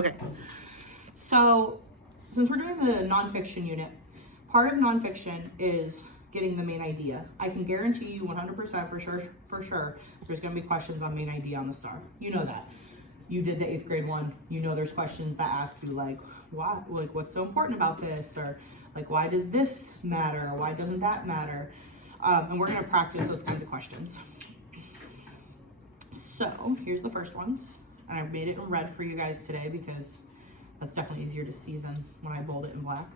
Okay, so since we're doing the nonfiction unit, part of nonfiction is getting the main idea. I can guarantee you 100% for sure, there's gonna be questions on main idea on the STAR. You know that. You did the 8th grade one, you know there's questions that ask you like, why, like what's so important about this? Or like, why does this matter? Or why doesn't that matter? And we're gonna practice those kinds of questions. So here's the first ones. And I've made it in red for you guys today because that's definitely easier to see than when I bold it in black.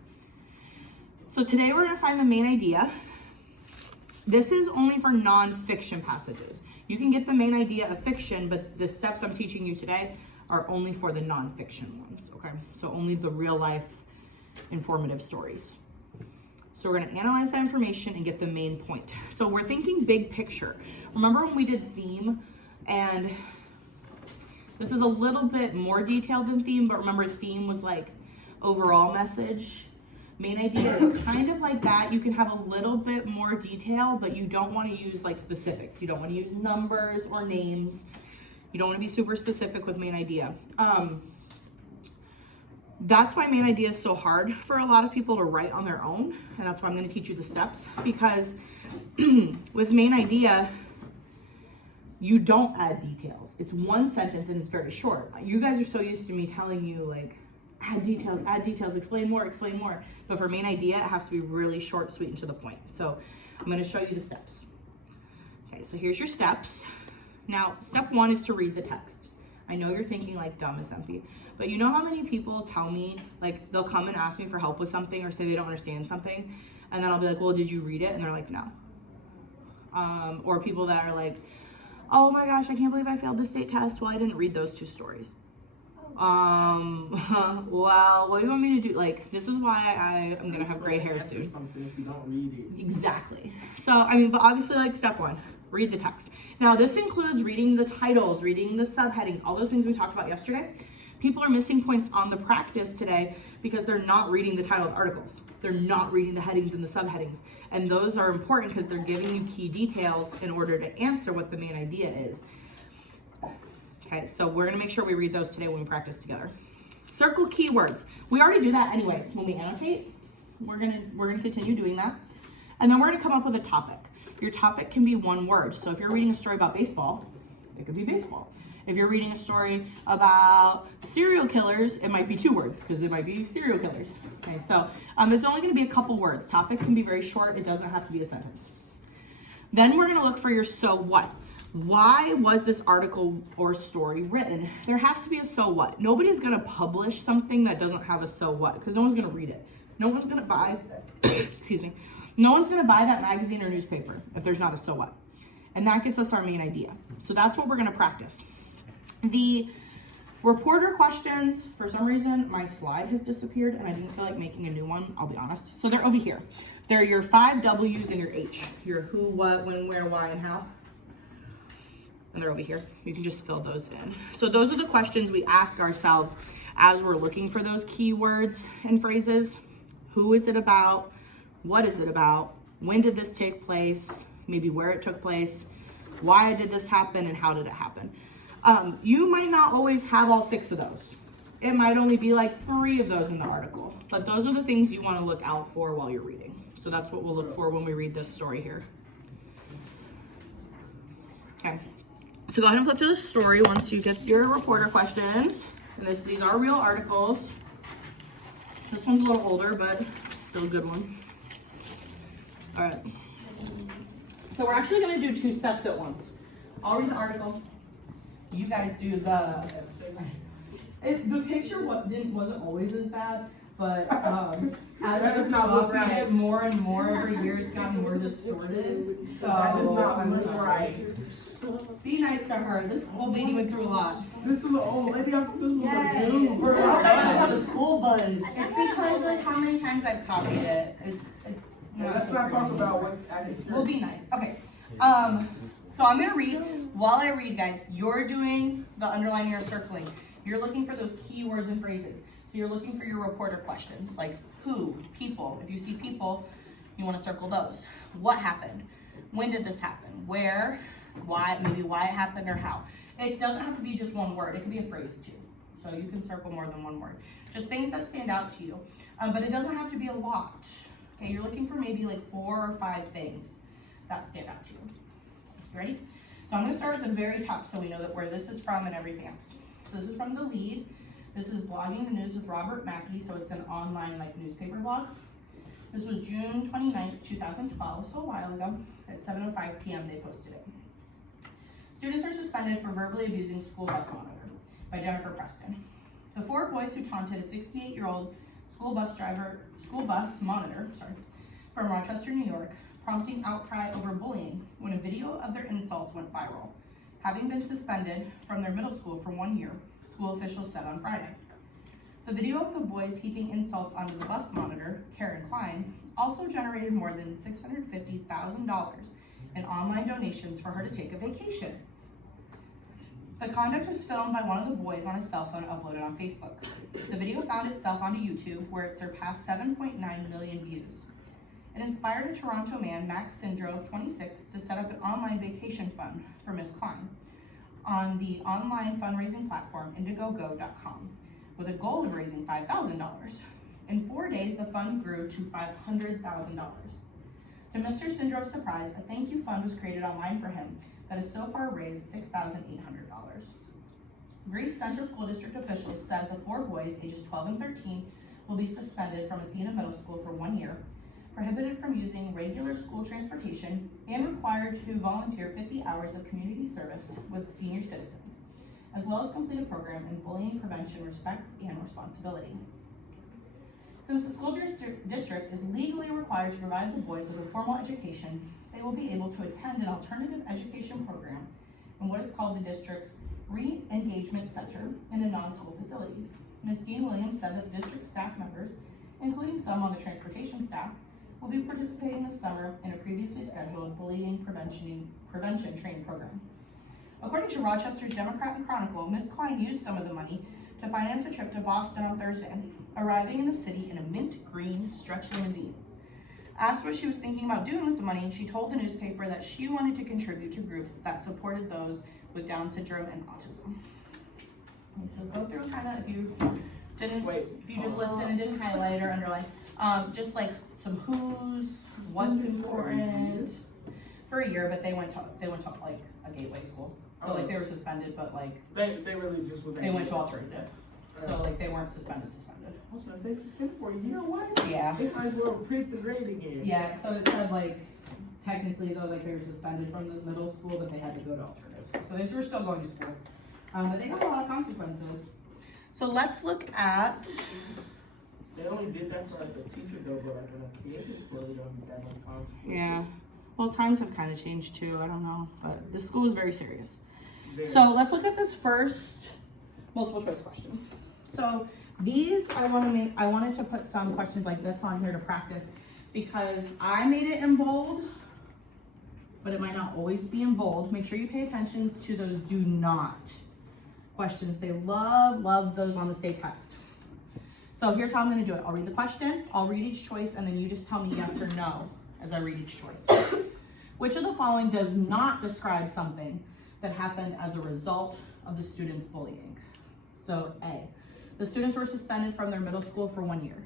So today we're gonna find the main idea. This is only for non-fiction passages. You can get the main idea of fiction, but the steps I'm teaching you today are only for the non-fiction ones, okay? So only the real life informative stories. So we're gonna analyze that information and get the main point. So we're thinking big picture. Remember when we did theme, and this is a little bit more detailed than theme, but remember theme was like overall message. Main idea is kind of like that. You can have a little bit more detail, but you don't want to use like specifics. You don't want to use numbers or names. You don't want to be super specific with main idea. That's why main idea is so hard for a lot of people to write on their own. And that's why I'm going to teach you the steps, because with main idea, you don't add details. It's one sentence and it's very short. You guys are so used to me telling you like, add details, explain more. But for main idea, it has to be really short, sweet, and to the point. So I'm gonna show you the steps. Okay, so here's your steps. Now, step 1 is to read the text. I know you're thinking like dumb as MP, but you know how many people tell me, like they'll come and ask me for help with something or say they don't understand something, and then I'll be like, well, did you read it? And they're like, no. Or people that are like, oh my gosh, I can't believe I failed the state test. Well, I didn't read those 2 stories. Well, what do you want me to do? Like, this is why I am gonna have gray hair soon. Something if you don't read it. Exactly. So, I mean, but obviously, like, step 1, read the text. Now, this includes reading the titles, reading the subheadings, all those things we talked about yesterday. People are missing points on the practice today because they're not reading the title of articles. They're not reading the headings and the subheadings. And those are important because they're giving you key details in order to answer what the main idea is. Okay, so we're gonna make sure we read those today when we practice together. Circle keywords. We already do that anyways when we annotate. We're gonna continue doing that. And then we're gonna come up with a topic. Your topic can be one word. So if you're reading a story about baseball, it could be baseball. If you're reading a story about serial killers, it might be 2 words because it might be serial killers. Okay, so it's only gonna be a couple words. Topic can be very short. It doesn't have to be a sentence. Then we're gonna look for your so what. Why was this article or story written? There has to be a so what. Nobody's gonna publish something that doesn't have a so what because no one's gonna read it. No one's gonna buy, excuse me, no one's gonna buy that magazine or newspaper if there's not a so what. And that gets us our main idea. So that's what we're gonna practice. The reporter questions, for some reason, my slide has disappeared and I didn't feel like making a new one, I'll be honest. So they're over here. They're your 5 W's and your H. Your who, what, when, where, why, and how. And they're over here. You can just fill those in. So those are the questions we ask ourselves as we're looking for those keywords and phrases. Who is it about? What is it about? When did this take place? Maybe where it took place. Why did this happen and how did it happen? You might not always have all 6 of those. It might only be like 3 of those in the article. But those are the things you want to look out for while you're reading. So that's what we'll look for when we read this story here. Okay. So go ahead and flip to the story once you get your reporter questions. And these are real articles. This one's a little older, but still a good one. All right. So we're actually going to do 2 steps at once. I'll read the article. You guys do the picture wasn't always as bad, but as I've looked at it more and more every year, it's gotten more distorted. So that is not right. Be nice to her. This old lady went through a lot. This is an old lady. I thought this was Yes. a new. I have the school bus. It's because like how many times I've copied it. It's Let's not talk about what's at his. We'll be nice. Okay. So I'm gonna read. While I read, guys, you're doing the underlining or circling. You're looking for those keywords and phrases. So you're looking for your reporter questions, like who, people. If you see people, you want to circle those. What happened? When did this happen? Where? Why? Maybe why it happened or how. It doesn't have to be just one word. It could be a phrase too. So you can circle more than one word. Just things that stand out to you. But it doesn't have to be a lot. Okay, you're looking for maybe like 4 or 5 things that stand out to you. You ready? So I'm gonna start at the very top so we know that where this is from and everything else. So this is from The Lead. This is Blogging the News with Robert Mackey, so it's an online like newspaper blog. This was June 29th, 2012, so a while ago. At 7:05 p.m. they posted it. Students are suspended for verbally abusing school bus monitor by Jennifer Preston. The 4 boys who taunted a 68-year-old school bus monitor, from Rochester, New York, prompting outcry over bullying when a video of their insults went viral. Having been suspended from their middle school for 1 year, school officials said on Friday. The video of the boys heaping insults onto the bus monitor, Karen Klein, also generated more than $650,000 in online donations for her to take a vacation. The conduct was filmed by one of the boys on his cell phone and uploaded on Facebook. The video found itself onto YouTube, where it surpassed 7.9 million views. It inspired a Toronto man, Max Sindrove, 26, to set up an online vacation fund for Ms. Klein on the online fundraising platform Indiegogo.com, with a goal of raising $5,000. In 4 days, the fund grew to $500,000. To Mr. Sindrove's surprise, a thank you fund was created online for him that has so far raised $6,800. Greece Central School District officials said the 4 boys, ages 12 and 13, will be suspended from Athena Middle School for 1 year, prohibited from using regular school transportation, and required to volunteer 50 hours of community service with senior citizens, as well as complete a program in bullying prevention, respect, and responsibility. Since the school district is legally required to provide the boys with a formal education, they will be able to attend an alternative education program in what is called the district's Re-Engagement Center in a non-school facility. Ms. Dean Williams said that district staff members, including some on the transportation staff, will be participating this summer in a previously scheduled bullying prevention training program. According to Rochester's Democrat and Chronicle, Ms. Klein used some of the money to finance a trip to Boston on Thursday, arriving in the city in a mint green stretch limousine. Asked what she was thinking about doing with the money, she told the newspaper that she wanted to contribute to groups that supported those with Down syndrome and autism. Okay, so go through kind of, if you just listened and didn't highlight or underline, just like some who's, what's important for a year, but they went to like a gateway school. So like they were suspended, but like They really just was. they went to alternative. So like they weren't suspended. I was gonna say suspended for a year, what? Yeah. They might as well print the grade again. Yeah, so it said like, technically though, like they were suspended from the middle school, but they had to go to alternative. So they were still going to school. But they got a lot of consequences. So let's look at, They only did that for like the teacher though, but like the creative school, they don't do that much time. yeah, well, times have kind of changed too, I don't know, but the school is very serious. Very. So let's look at this first multiple choice question. So these, I wanted to put some questions like this on here to practice because I made it in bold, but it might not always be in bold. Make sure you pay attention to those do not questions. They love those on the state test. So here's how I'm gonna do it. I'll read the question, I'll read each choice, and then you just tell me yes or no as I read each choice. Which of the following does not describe something that happened as a result of the student's bullying? So A, the students were suspended from their middle school for 1 year.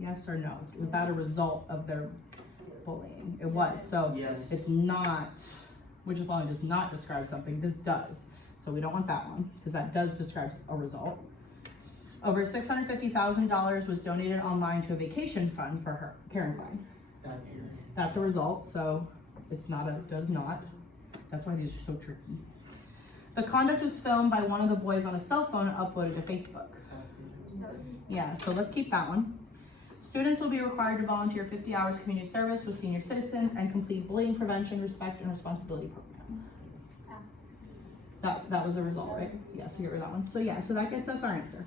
Yes or no? Was that a result of their bullying? It was. So yes. It's not, which of the following does not describe something. This does. So we don't want that one because that does describe a result. Over $650,000 was donated online to a vacation fund for her, Karen Klein. That's a result, so it's not a, does not. That's why these are so tricky. The conduct was filmed by one of the boys on a cell phone and uploaded to Facebook. Yeah, so let's keep that one. Students will be required to volunteer 50 hours community service with senior citizens and complete bullying prevention, respect, and responsibility program. That was a result, right? Yeah, so get rid of that one. So yeah, so that gets us our answer.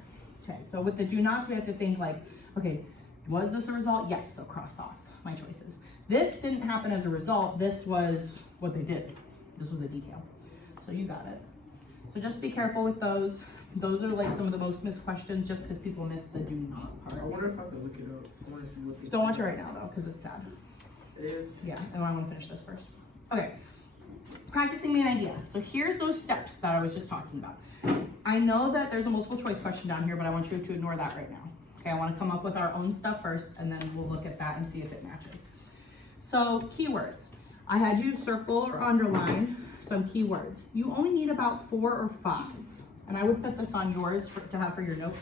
Okay, so with the do nots, we have to think like, okay, was this a result? Yes, so cross off my choices. This didn't happen as a result, this was what they did. This was a detail. So you got it. So just be careful with those. Those are like some of the most missed questions just because people miss the do not part. I wonder if I could look it up. I want to see what they Don't watch it right now though, because it's sad. It is? Yeah, and I want to finish this first. Okay, practicing main idea. So here's those steps that I was just talking about. I know that there's a multiple choice question down here, but I want you to ignore that right now. Okay, I want to come up with our own stuff first, and then we'll look at that and see if it matches. So keywords. I had you circle or underline some keywords. You only need about 4 or 5. And I would put this on yours to have for your notes,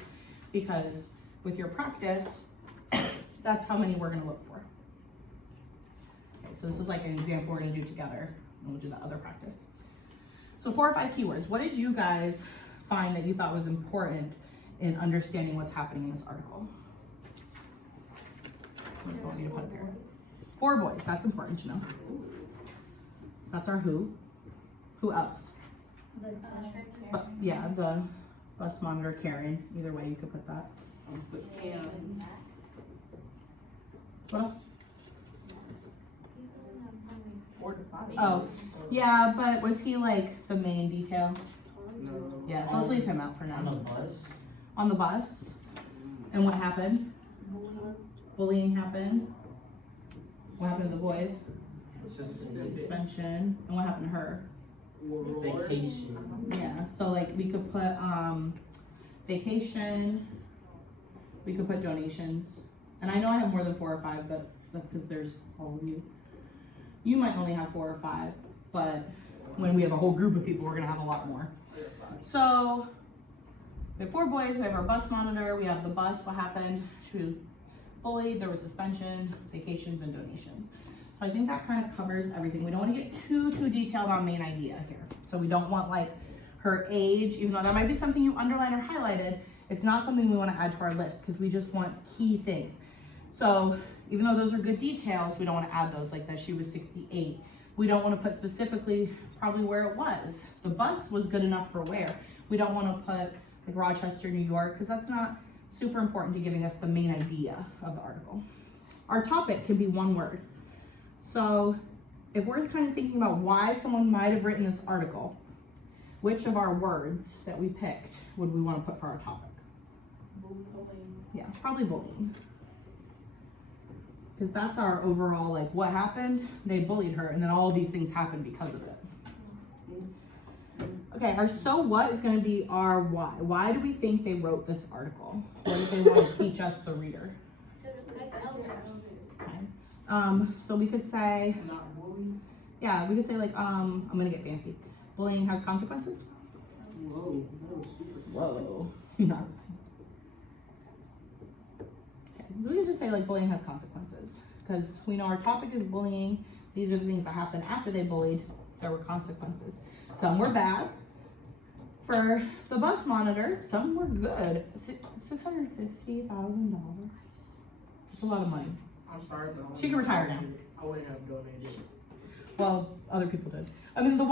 because with your practice, that's how many we're gonna look for. Okay, so this is like an example we're gonna do together, and we'll do the other practice. So 4 or 5 keywords. What did you guys find that you thought was important in understanding what's happening in this article? What do you want me to put there? 4 boys, that's important to know. That's our who. Who else? Yeah, the bus monitor, Karen. Either way, you could put that. What else? 4 to 5. Oh, yeah, but was he like the main detail? No. Yeah, so let's leave him out for On the now. bus? On the bus? And what happened? Bullying happened. What happened to the boys? Suspension. And what happened to her? Vacation. Yeah, so like we could put vacation, we could put donations. And I know I have more than 4 or 5, but that's because there's all of you. You might only have 4 or 5, but when we have a whole group of people, we're gonna have a lot more. So we have 4 boys, we have our bus monitor, we have the bus, what happened? She was bullied, there was suspension, vacations, and donations. So I think that kind of covers everything. We don't want to get too detailed on main idea here. So we don't want like her age, even though that might be something you underlined or highlighted, it's not something we want to add to our list because we just want key things. So even though those are good details, we don't want to add those, like that she was 68. We don't want to put specifically probably where it was. The bus was good enough for where. We don't want to put like Rochester, New York, because that's not super important to giving us the main idea of the article. Our topic can be 1 word. So if we're kind of thinking about why someone might have written this article, which of our words that we picked would we want to put for our topic? Bullying. Yeah, probably bullying. Because that's our overall, like, what happened? They bullied her, and then all these things happened because of it. Okay, our so what is going to be our why. Why do we think they wrote this article? What do they want to teach us, the reader? To respect elders. Okay. So we could say, Not bullying. yeah, we could say like, I'm gonna get fancy. Bullying has consequences? Whoa, that was super. Whoa. Okay. So we could just say like bullying has consequences. Because we know our topic is bullying. These are the things that happened after they bullied. There were consequences. Some were bad. For the bus monitor, some were good. $650,000. That's a lot of money. I'm sorry, but She can retire now. I wouldn't have donated. Well, other people did. I mean, the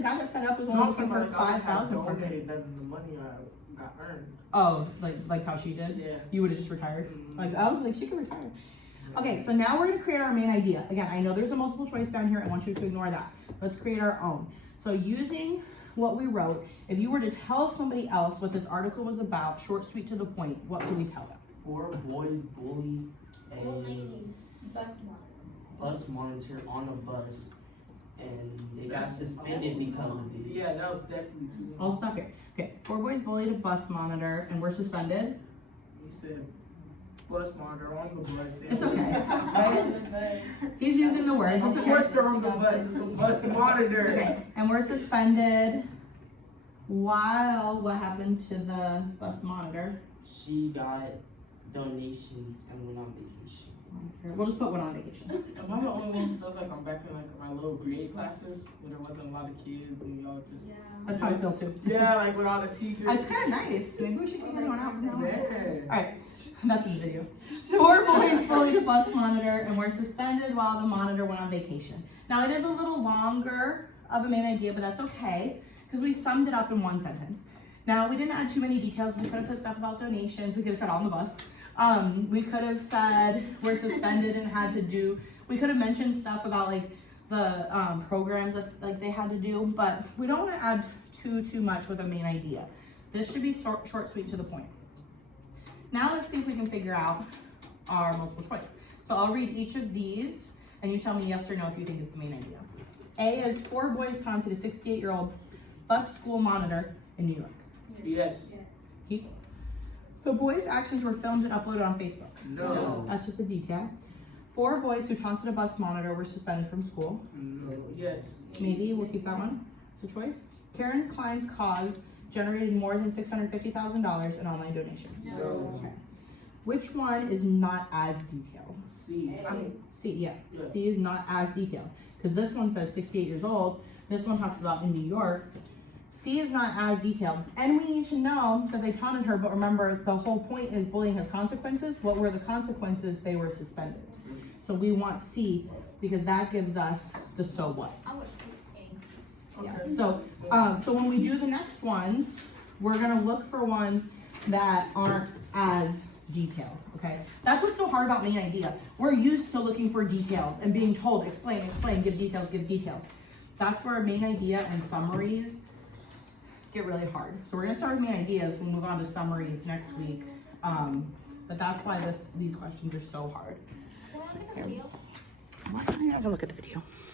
guy that set up was only looking for 5,000 for him. donated than the money I got earned. Oh, like how she did? Yeah. You would have just retired? Mhm. Like, I was like, she could retire. Okay, so now we're gonna create our main idea. Again, I know there's a multiple choice down here. I want you to ignore that. Let's create our own. So using what we wrote, if you were to tell somebody else what this article was about, short, sweet, to the point, what would we tell them? 4 boys bully a Bullying. Bus monitor. bus monitor on a bus, and they got suspended because of it. Yeah, that was definitely too much. I'll stop here. Okay, 4 boys bullied a bus monitor and were suspended. You said bus monitor on the bus. It's okay. On the bus. He's using the words, it's Of course okay. they're on the bus, it's a bus monitor. Okay, and we're suspended while what happened to the bus monitor? She got donations and went on vacation. We'll just put one on vacation. Am I the only one who feels like I'm back in like my little grade classes where there wasn't a lot of kids and we all just Yeah. That's how I feel too. yeah, like with all the teachers. It's kind of nice. Maybe we should get one out from now on. Yeah. Alright, that's the video. 4 boys bullied a bus monitor and were suspended while the monitor went on vacation. Now it is a little longer of a main idea, but that's okay because we summed it up in 1 sentence. Now we didn't add too many details. We could have put stuff about donations. We could have said on the bus. We could have said we're suspended and had to do. We could have mentioned stuff about like the programs that like they had to do, but we don't want to add too much with a main idea. This should be short, sweet, to the point. Now let's see if we can figure out our multiple choice. So I'll read each of these, and you tell me yes or no if you think it's the main idea. A is 4 boys taunted a 68-year-old bus school monitor in New York. Yes. Keith? The boys' actions were filmed and uploaded on Facebook. No. That's just a detail. 4 boys who taunted a bus monitor were suspended from school. No. Yes. Maybe we'll keep that one. It's a choice. Karen Klein's cause generated more than $650,000 in online donations. No. Which one is not as detailed? C. C, yeah. Yeah. C is not as detailed. Because this one says 68 years old. This one talks about in New York. C is not as detailed. And we need to know that they taunted her, but remember, the whole point is bullying has consequences. What were the consequences? They were suspended. So we want C because that gives us the so what. I would pick A. Yeah. Okay. So when we do the next ones, we're gonna look for ones that aren't as detailed, okay? That's what's so hard about main idea. We're used to looking for details and being told, explain, explain, give details, give details. That's where main idea and summaries get really hard. So we're gonna start with main ideas, we'll move on to summaries next week. But that's why these questions are so hard. Can I look at the video? I'm gonna look at the video.